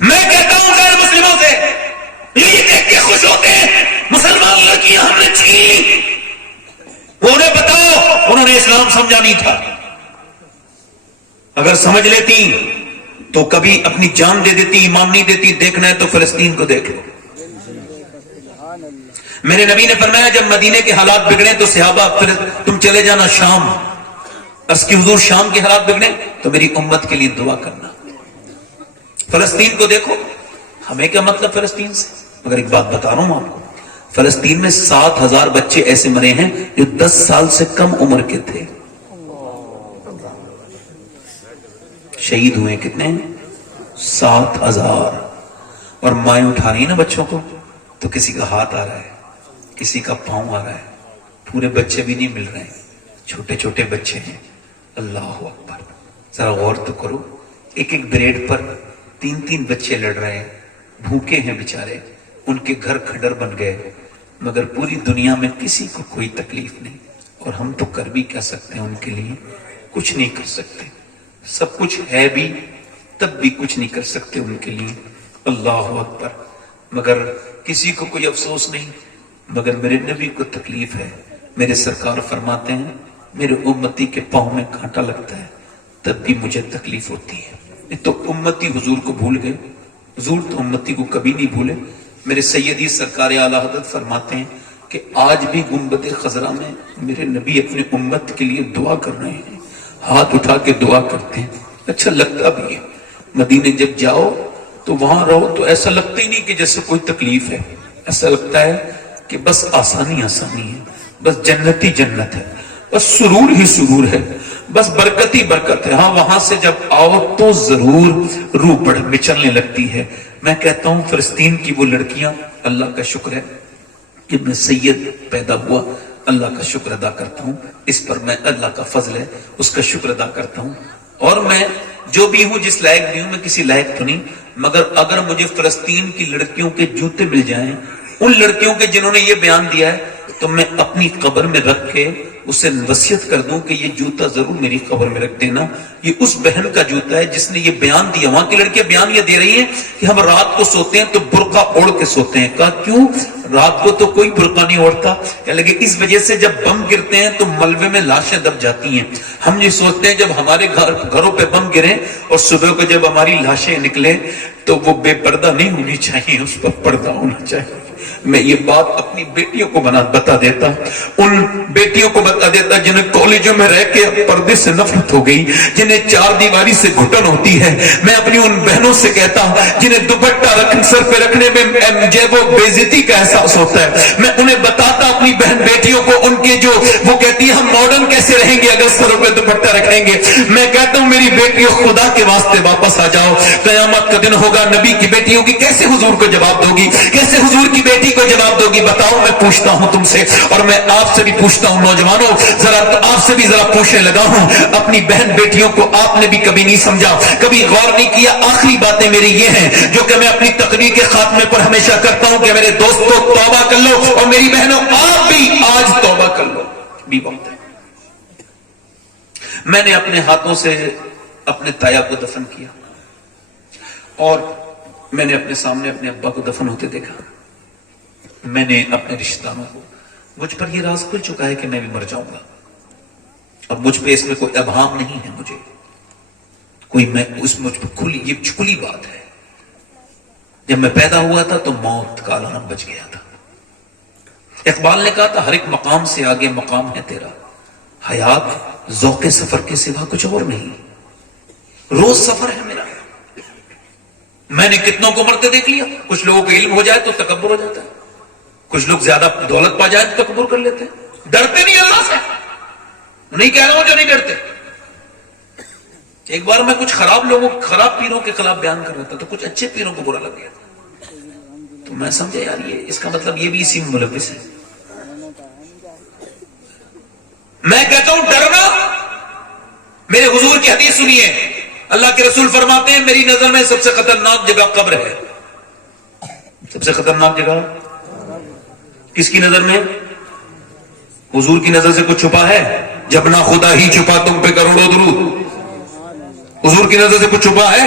میں کہتا ہوں غیر مسلموں سے یہ دیکھ کے خوش ہوتے ہیں مسلمان لڑکیاں ہم نے چھین، انہیں بتاؤ انہوں نے اسلام سمجھا نہیں تھا، اگر سمجھ لیتی تو کبھی اپنی جان دے دیتی، ایمان نہیں دیتی۔ دیکھنا ہے تو فلسطین کو دیکھ لو۔ میرے نبی نے فرمایا جب مدینے کے حالات بگڑے تو صحابہ پھر تم چلے جانا شام، عرض کی حضور شام کے حالات بگڑے تو میری امت کے لیے دعا کرنا۔ فلسطین کو دیکھو، ہمیں کیا مطلب فلسطین سے، مگر ایک بات بتا رہا ہوں آپ کو، فلسطین میں 7,000 بچے ایسے مرے ہیں جو 10 سال سے کم عمر کے تھے، شہید ہوئے کتنے ہیں؟ 7,000۔ اور مائیں اٹھا رہی ہیں نا بچوں کو تو کسی کا ہاتھ آ رہا ہے، کسی کا پاؤں آ رہا ہے، پورے بچے بھی نہیں مل رہے ہیں، چھوٹے چھوٹے بچے ہیں۔ اللہ اکبر، ذرا غور تو کرو، ایک ایک بریڈ پر 3 بچے لڑ رہے ہیں، بھوکے ہیں بیچارے، ان کے گھر کھنڈر بن گئے، مگر پوری دنیا میں کسی کو کوئی تکلیف نہیں۔ اور ہم تو کر بھی کیا سکتے ہیں ان کے لیے؟ کچھ نہیں کر سکتے، سب کچھ ہے بھی تب بھی کچھ نہیں کر سکتے ان کے لیے۔ اللہ اکبر، مگر کسی کو کوئی افسوس نہیں، مگر میرے نبی کو تکلیف ہے۔ میرے سرکار فرماتے ہیں میرے امتی کے پاؤں میں کانٹا لگتا ہے تب بھی مجھے تکلیف ہوتی ہے۔ یہ تو امتی حضور کو بھول گئے، حضور تو امتی کو کبھی نہیں بھولے۔ میرے سیدی سرکار اعلیٰ حضرت فرماتے ہیں کہ آج بھی گنبد خضرا میں میرے نبی اپنے امت کے لیے دعا کر رہے ہیں، ہاتھ اٹھا کے دعا کرتے ہیں۔ اچھا لگتا بھی ہے، مدینے جب جاؤ تو وہاں رہو تو ایسا لگتا ہی نہیں کہ جیسے کوئی تکلیف ہے، ایسا لگتا ہے کہ بس آسانی آسانی ہے، بس جنت ہی جنت ہے، بس سرور ہی سرور ہے، بس برکت ہی برکت ہے۔ ہاں وہاں سے جب آؤ تو ضرور روح بڑھ مچلنے لگتی ہے۔ میں کہتا ہوں فلسطین کی وہ لڑکیاں، اللہ کا شکر ہے کہ میں سید پیدا ہوا، اللہ کا شکر ادا کرتا ہوں، اس پر میں اللہ کا فضل ہے اس کا شکر ادا کرتا ہوں۔ اور میں جو بھی ہوں، جس لائق بھی ہوں، میں کسی لائق تو نہیں، مگر اگر مجھے فلسطین کی لڑکیوں کے جوتے مل جائیں، ان لڑکیوں کے جنہوں نے یہ بیان دیا ہے، تو میں اپنی قبر میں رکھ کے اسے وصیت کر دوں کہ یہ جوتا ضرور میری قبر میں رکھ دینا، یہ اس بہن کا جوتا ہے جس نے یہ بیان دیا۔ وہاں کی لڑکیاں بیان یہ دے رہی ہیں کہ ہم رات کو سوتے ہیں تو برقع اوڑھ کے سوتے ہیں۔ کہا کیوں؟ رات کو تو کوئی برقع نہیں اوڑھتا۔ کہنے لگے اس وجہ سے جب بم گرتے ہیں تو ملبے میں لاشیں دب جاتی ہیں، ہم یہ سوچتے ہیں جب ہمارے گھروں پہ بم گریں اور صبح کو جب ہماری لاشیں نکلیں تو وہ بے پردہ نہیں ہونی چاہیے، اس پر پردہ ہونا چاہیے۔ میں یہ بات اپنی بیٹیوں کو بتا دیتا، ان بیٹیوں کو بتا دیتا جنہیں کالجوں میں رہ کے پردے سے نفرت ہو گئی، جنہیں چار دیواری سے گھٹن ہوتی ہے۔ میں اپنی ان بہنوں سے کہتا جنہیں دوپٹہ سر پہ رکھنے میں مجھے وہ بے عزتی کا احساس ہوتا ہے، میں انہیں بتاتا اپنی بہن بیٹیوں کو، ان کے جو وہ کہتی ہیں ہم ماڈرن کیسے رہیں گے اگر سر پہ دوپٹہ رکھیں گے۔ میں کہتا ہوں میری بیٹیوں خدا کے واسطے واپس آ جاؤ، قیامت کا دن ہوگا، نبی کی بیٹیوں کی کیسے حضور کو جواب دو گی، کیسے حضور کی بیٹی کو جواب دو گی؟ بتاؤ۔ میں پوچھتا ہوں تم سے، اور میں آپ سے بھی پوچھتا ہوں نوجوانوں، ذرا آپ سے بھی ذرا پوچھنے لگا ہوں، اپنی بہن بیٹیوں کو آپ نے بھی کبھی نہیں سمجھا، کبھی غور نہیں کیا؟ آخری باتیں میری یہ ہیں جو کہ میں اپنی تقریر کے خاتمے پر ہمیشہ کرتا ہوں کہ میرے دوستوں توبہ کر لو، اور میری بہنوں آپ بھی آج توبہ کر لو، بھی وقت ہے۔ میں نے اپنے ہاتھوں سے اپنے تایا کو دفن کیا، اور میں نے اپنے سامنے اپنے ابا کو دفن ہوتے دیکھا، میں نے اپنے رشتہ داروں کو، مجھ پر یہ راز کھل چکا ہے کہ میں بھی مر جاؤں گا، اور مجھ پہ اس میں کوئی ابہام نہیں ہے، مجھے کوئی میں اس مجھ پہ یہ کھلی بات ہے۔ جب میں پیدا ہوا تھا تو موت کا عالم بچ گیا تھا۔ اقبال نے کہا تھا ہر ایک مقام سے آگے مقام ہے تیرا، حیات ذوق سفر کے سوا کچھ اور نہیں، روز سفر ہے میرا۔ میں نے کتنوں کو مرتے دیکھ لیا، کچھ لوگوں کو علم ہو جائے تو تکبر ہو جاتا ہے، کچھ لوگ زیادہ دولت پا جائے تو تکبر کر لیتے ہیں، ڈرتے نہیں اللہ سے۔ نہیں کہہ رہا ہوں جو نہیں ڈرتے۔ ایک بار میں کچھ خراب پیروں کے خلاف بیان کر رہا تھا تو کچھ اچھے پیروں کو برا لگ گیا، تو میں سمجھا یار یہ اس کا مطلب یہ بھی اسی میں ملوث ہے۔ میں کہتا ہوں ڈرنا، میرے حضور کی حدیث سنیے، اللہ کے رسول فرماتے ہیں میری نظر میں سب سے خطرناک جگہ قبر ہے۔ سب سے خطرناک جگہ کس کی نظر میں؟ حضور کی نظر سے کچھ چھپا ہے؟ جب نہ خدا ہی چھپا تم پہ کروڑوں درود، حضور کی نظر سے کچھ چھپا ہے؟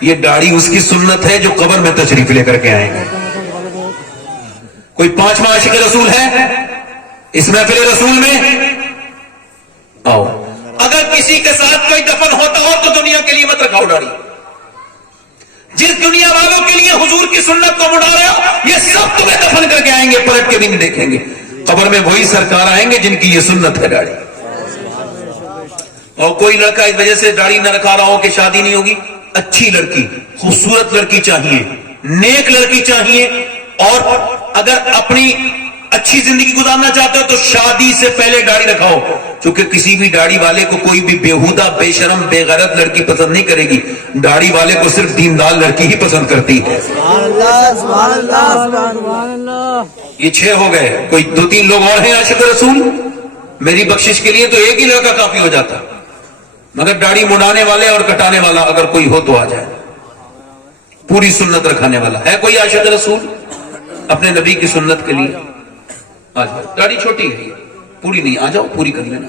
یہ داڑھی اس کی سنت ہے جو قبر میں تشریف لے کر کے آئیں گے. کوئی پانچواں عاشق رسول ہے اس محفل رسول میں؟ آؤ. اگر کسی کے ساتھ کوئی دفن ہوتا ہو تو دنیا کے لیے مت رکھاؤ داڑھی. جس دنیا والوں کے لیے حضور کی سنت کو مڑا رہے ہو یہ سب تمہیں دفن کر کے آئیں گے, پلٹ کے بھی نہیں دیکھیں گے. قبر میں وہی سرکار آئیں گے جن کی یہ سنت ہے داڑھی. اور کوئی لڑکا اس وجہ سے داڑھی نہ رکھا رہا ہو کہ شادی نہیں ہوگی. اچھی لڑکی, خوبصورت لڑکی چاہیے, نیک لڑکی چاہیے, اور اگر اپنی اچھی زندگی گزارنا چاہتے ہو تو شادی سے پہلے داڑھی رکھاؤ, کیونکہ کسی بھی داڑھی والے کو کوئی بھی بےہودہ, بے شرم, بے غیرت لڑکی پسند نہیں کرے گی. داڑھی والے کو صرف دیندار لڑکی ہی پسند کرتی ہے. یہ 6 ہو گئے, کوئی 2-3 لوگ اور ہیں عاشق رسول؟ میری بخشش کے لیے تو ایک ہی لڑکا کافی ہو جاتا, مگر داڑھی منڈانے والے اور کٹانے والا اگر کوئی ہو تو آ جائے. پوری سنت رکھانے والا ہے کوئی عاشق رسول اپنے نبی کی سنت کے لیے؟ آ جاؤ. داڑھی چھوٹی ہے, پوری نہیں, آ جاؤ پوری کر لینا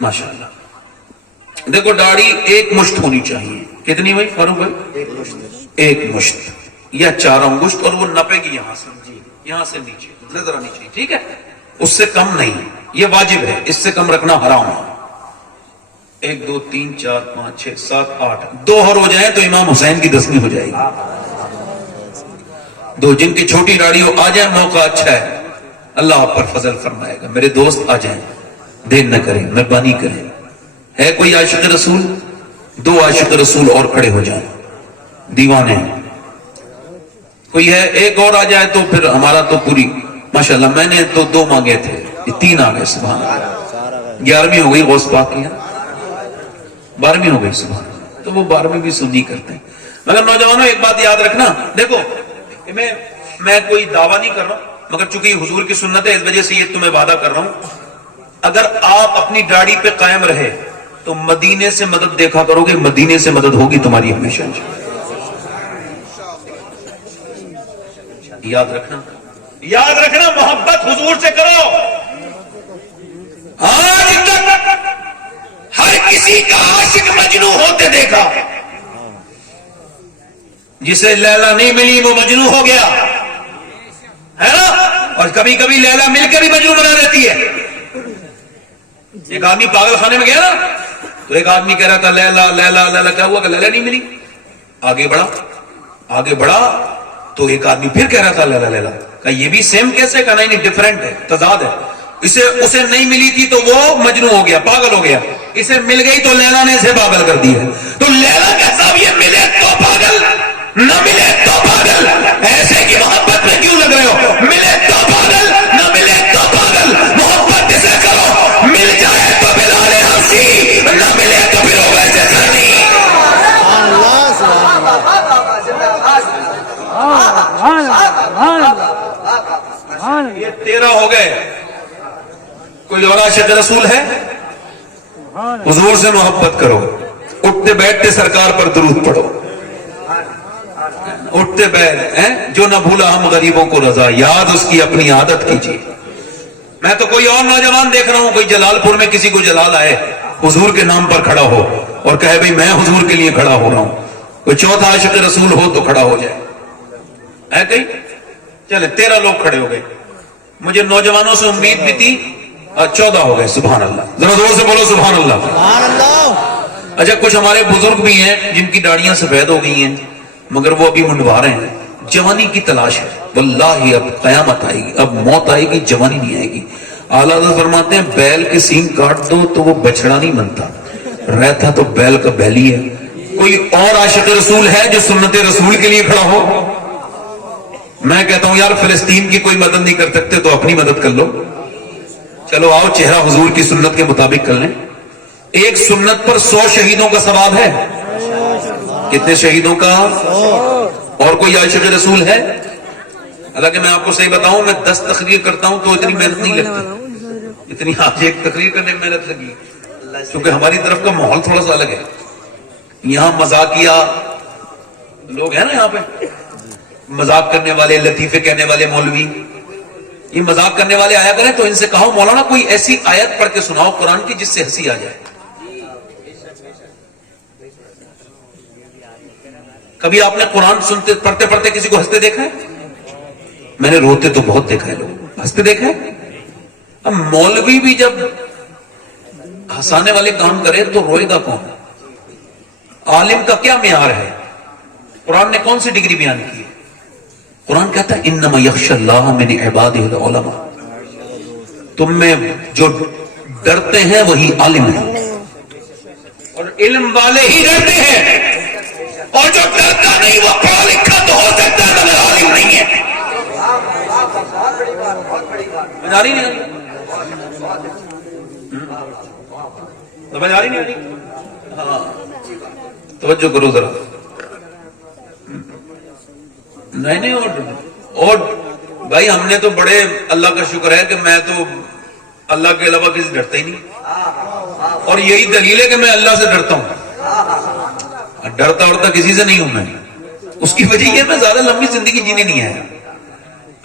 ماشاءاللہ. دیکھو داڑھی 1 مشت ہونی چاہیے. کتنی بھائی فاروق بھائی؟ 1 مشت یا 4 انگشت, اور وہ نپے گی یہاں سے, یہاں سے نیچے نظر آنی چاہیے. ٹھیک ہے, اس سے کم نہیں, یہ واجب ہے. اس سے کم رکھنا حرام ہے. 1 2 3 4 5 6 7 8 2 ہو جائیں تو امام حسین کی 10ویں ہو جائے گی. 2 جن کی چھوٹی داڑھی ہو آ جائیں, موقع اچھا ہے, اللہ آپ پر فضل فرمائے گا. میرے دوست آ جائیں, دیر نہ کریں, مہربانی کریں. ہے کوئی عاشق رسول؟ 2 عاشق رسول اور کھڑے ہو جائیں, دیوانے. کوئی ہے؟ ایک اور آ جائے تو پھر ہمارا تو پوری ماشاءاللہ. میں نے تو 2 مانگے تھے, یہ 3 آ گئے. سبحان اللہ. 11ویں ہو گئی غوث پاک کی, 12ویں ہو گئی. سبحان اللہ. تو وہ 12ویں بھی سنی کرتے ہیں. مگر نوجوانوں ایک بات یاد رکھنا, دیکھو میں کوئی دعویٰ نہیں کر رہا ہوں, مگر چونکہ یہ حضور کی سنت ہے اس وجہ سے یہ تمہیں وعدہ کر رہا ہوں. اگر آپ اپنی داڑھی پہ قائم رہے تو مدینے سے مدد دیکھا کرو گے, مدینے سے مدد ہوگی تمہاری ہمیشہ. یاد رکھنا محبت حضور سے کرو. آج تک ہر کسی کا عاشق مجنوں ہوتے دیکھا, جسے لیلا نہیں ملی وہ مجنوں ہو گیا ہے نا. اور کبھی کبھی لیلا مل کے بھی مجنوں بنا دیتی ہے. ایک آدمی پاگل خانے میں گیا نا, تو ایک آدمی کہہ رہا تھا لیلا لیلا لیلا, کیا ہوا کہ لیلا نہیں ملی. آگے بڑھا تو ایک آدمی پھر کہہ رہا تھا لیلا لیلا. کہ یہ بھی سیم کیسے؟ کہا نہیں ڈیفرنٹ ہے, تضاد ہے. اسے نہیں ملی تھی تو وہ مجنوں ہو گیا, پاگل ہو گیا. اسے مل گئی تو لیلا نے اسے پاگل کر دیا. تو لیلا کا صاحب یہ ملے تو پاگل, نہ ملے تو پاگل. ایسے کی محبت میں کیوں لگ رہے ہو؟ ملے تو پاگل, نہ ملے تو پاگل. محبت اسے کرو, مل جائے تو بلال حبشی, نہ ملے تو پھر ویسے کرنی. یہ 13 ہو گئے. کوئی اور عاشق رسول ہے؟ حضور سے محبت کرو, اٹھتے بیٹھتے سرکار پر درود پڑھو, اٹھتے بیٹھ جو نہ بھولا ہم غریبوں کو رضا, یاد اس کی اپنی عادت کیجیے. میں تو کوئی اور نوجوان دیکھ رہا ہوں, کوئی جلال پور میں کسی کو جلال آئے, حضور کے نام پر کھڑا ہو اور کہے بھئی میں حضور کے لیے کھڑا ہو رہا ہوں. کوئی چوتھا عاشق رسول ہو تو کھڑا ہو جائے. ہے کہیں؟ چلے 13 لوگ کھڑے ہو گئے. مجھے نوجوانوں سے امید بھی تھی, 14 ہو گئے. سبحان اللہ. ذرا زور سے بولو سبحان اللہ. سبحان اللہ. اچھا کچھ ہمارے بزرگ بھی ہیں جن کی داڑیاں سفید ہو گئی ہیں مگر وہ ابھی منڈوا رہے ہیں. جوانی کی تلاش ہے. واللہ اب قیامت آئے گی, اب موت آئے گی, جوانی نہیں آئے گی. اعلیٰ حضرت فرماتے ہیں بیل کے سینگ کاٹ دو تو وہ بچڑا نہیں بنتا, رہتا تو بیل کا بیل ہی ہے. کوئی اور عاشق رسول ہے جو سنت رسول کے لیے کھڑا ہو؟ میں کہتا ہوں یار فلسطین کی کوئی مدد نہیں کر سکتے تو اپنی مدد کر لو. چلو آؤ چہرہ حضور کی سنت کے مطابق کر لیں. ایک سنت پر 100 شہیدوں کا ثواب ہے. کتنے شہیدوں کا؟ اور کوئی عاشق رسول ہے؟ حالانکہ میں آپ کو صحیح بتاؤں, میں 10 تقریر کرتا ہوں تو اتنی محنت نہیں لگتی اتنی آج ایک تقریر کرنے میں محنت لگی, کیونکہ ہماری طرف کا ماحول تھوڑا سا الگ ہے. یہاں مذاقیہ لوگ ہیں نا, یہاں پہ مذاق کرنے والے, لطیفے کہنے والے مولوی, یہ مذاق کرنے والے آیا کریں تو ان سے کہو مولانا کوئی ایسی آیت پڑھ کے سناؤ قرآن کی جس سے ہنسی آ جائے. کبھی آپ نے قرآن سنتے پڑھتے پڑھتے کسی کو ہنستے دیکھا ہے؟ میں نے روتے تو بہت دیکھا ہے، لوگ ہنستے دیکھا ہے؟ اب مولوی بھی جب ہنسانے والے کام کرے تو روئے گا کون؟ عالم کا کیا معیار ہے؟ قرآن نے کون سی ڈگری بیان کی ہے؟ قرآن کہتا ہے انما یخشی اللہ من عبادہ العلماء، تم میں جو ڈرتے ہیں وہی عالم ہیں، اور علم والے ہی ڈرتے ہیں، اور جو ڈرتا نہیں وہ پڑھا لکھا تو ہو سکتا ہے مگر عالم نہیں ہے۔ سمجھ نہیں آ رہی؟ ہاں توجہ کرو ذرا۔ نہیں اور بھائی ہم نے تو بڑے، اللہ کا شکر ہے کہ میں تو اللہ کے علاوہ کسی سے ڈرتا ہی نہیں، اور یہی دلیل ہے کہ میں اللہ سے ڈرتا ہوں، ڈرتا کسی سے نہیں ہوں میں۔ اس کی وجہ یہ میں زیادہ لمبی زندگی جینے نہیں آیا،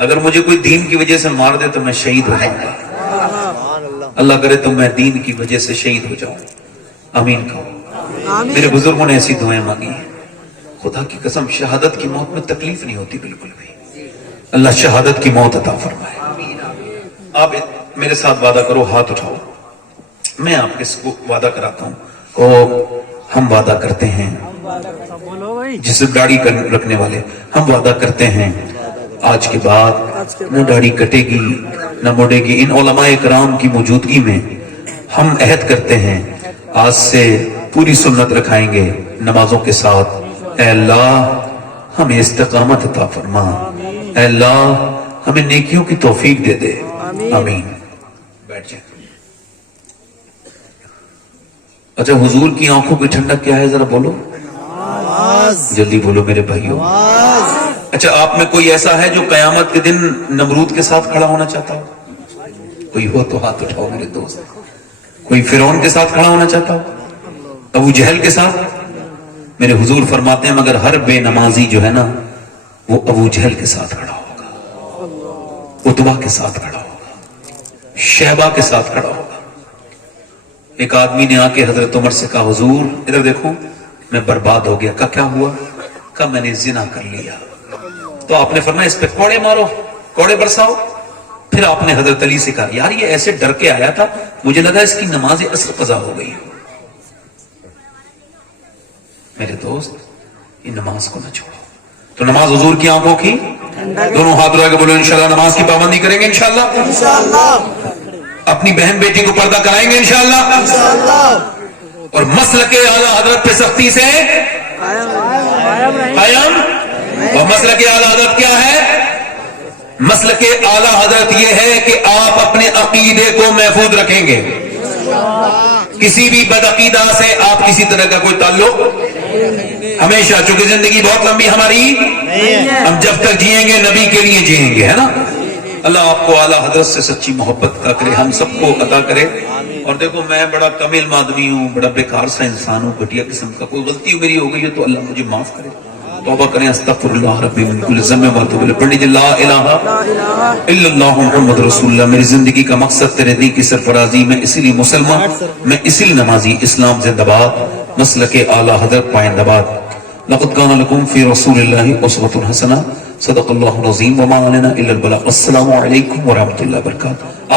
اگر مجھے کوئی دین کی وجہ سے مار دے تو میں شہید ہو جاؤں گا، اللہ کرے تو میں دین کی وجہ سے شہید ہو جاؤں۔ آمین کہو۔ میرے بزرگوں نے ایسی دعائیں مانگی ہیں، خدا کی قسم شہادت کی موت میں تکلیف نہیں ہوتی بالکل بھی، اللہ شہادت کی موت عطا فرمائے۔ آپ میرے ساتھ وعدہ کرو، ہاتھ اٹھاؤ، میں آپ کے وعدہ کراتا ہوں، اور ہم وعدہ کرتے ہیں، جسے داڑھی رکھنے والے ہم وعدہ کرتے ہیں آج کے بعد نہ داڑھی کٹے گی نہ مڑے گی، ان علماء کرام کی موجودگی میں ہم عہد کرتے ہیں آج سے پوری سنت رکھائیں گے نمازوں کے ساتھ۔ اے اللہ ہمیں استقامت عطا فرما، اے اللہ ہمیں نیکیوں کی توفیق دے دے، آمین۔ بیٹھ جائیں۔ اچھا حضور کی آنکھوں کی ٹھنڈک کیا ہے ذرا بولو، جلدی بولو میرے بھائیوں۔ اچھا آپ میں کوئی ایسا ہے جو قیامت کے دن نمرود کے ساتھ کھڑا ہونا چاہتا ہو؟ کوئی ہو تو ہاتھ اٹھاؤ میرے دوست۔ کوئی فرعون کے ساتھ کھڑا ہونا چاہتا ہو؟ ابو جہل کے ساتھ؟ میرے حضور فرماتے ہیں مگر ہر بے نمازی جو ہے نا وہ ابو جہل کے ساتھ کھڑا ہوگا، عتبہ کے ساتھ کھڑا ہوگا، شیبہ کے ساتھ کھڑا ہوگا۔ ایک آدمی نے آ کے حضرت عمر سے کہا حضور ادھر دیکھو میں برباد ہو گیا۔ کہا کیا ہوا؟ کہا میں نے زنا کر لیا۔ تو آپ نے فرمایا اس پہ کوڑے مارو، کوڑے برساؤ۔ پھر آپ نے حضرت علی سے کہا یار یہ ایسے ڈر کے آیا تھا مجھے لگا اس کی نماز عصر قضا ہو گئی۔ میرے دوست یہ نماز کو نہ چھوڑو۔ تو نماز حضور کی آنکھوں کی، دونوں ہاتھ اٹھا کے بولو انشاءاللہ نماز کی پابندی کریں گے انشاءاللہ، اپنی بہن بیٹی کو پردہ کرائیں گے انشاءاللہ، اور مسلک اعلیٰ حضرت پہ سختی سے قائم۔ اور مسلک اعلیٰ حضرت کیا ہے؟ مسلک اعلیٰ حضرت یہ ہے کہ آپ اپنے عقیدے کو محفوظ رکھیں گے، کسی بھی بدعقیدہ سے آپ کسی طرح کا کوئی تعلق ہمیشہ، چونکہ زندگی بہت لمبی ہماری، ہم جب تک جئیں گے نبی کے لیے جئیں گے، ہے نا۔ اللہ آپ کو اعلیٰ حضرت سے سچی محبت عطا کرے، ہم سب کو عطا کرے۔ اور دیکھو میں بڑا کم علم آدمی ہوں، بڑا بیکار سا انسان ہوں، گھٹیا قسم کا، کوئی غلطی میری ہو گئی ہے تو اللہ مجھے معاف کرے، توبہ کریں، استغفر اللہ ربی من کل ذنب و اتوب الیہ، پڑھیں جی لا الہ الا اللہ محمد رسول اللہ۔ میری زندگی کا مقصد تیرے دین کی سرفرازی، میں اسی لیے مسلمان، میں اسی لیے نمازی، اسلام زندہ باد، مسلک اعلیٰ حضرت پائندہ باد۔ لقد كان لكم في رسول الله اسوة حسنة، صدق اللہ العظیم، وما علینا الا البلاغ۔ السلام علیکم ورحمۃ اللہ وبرکاتہ۔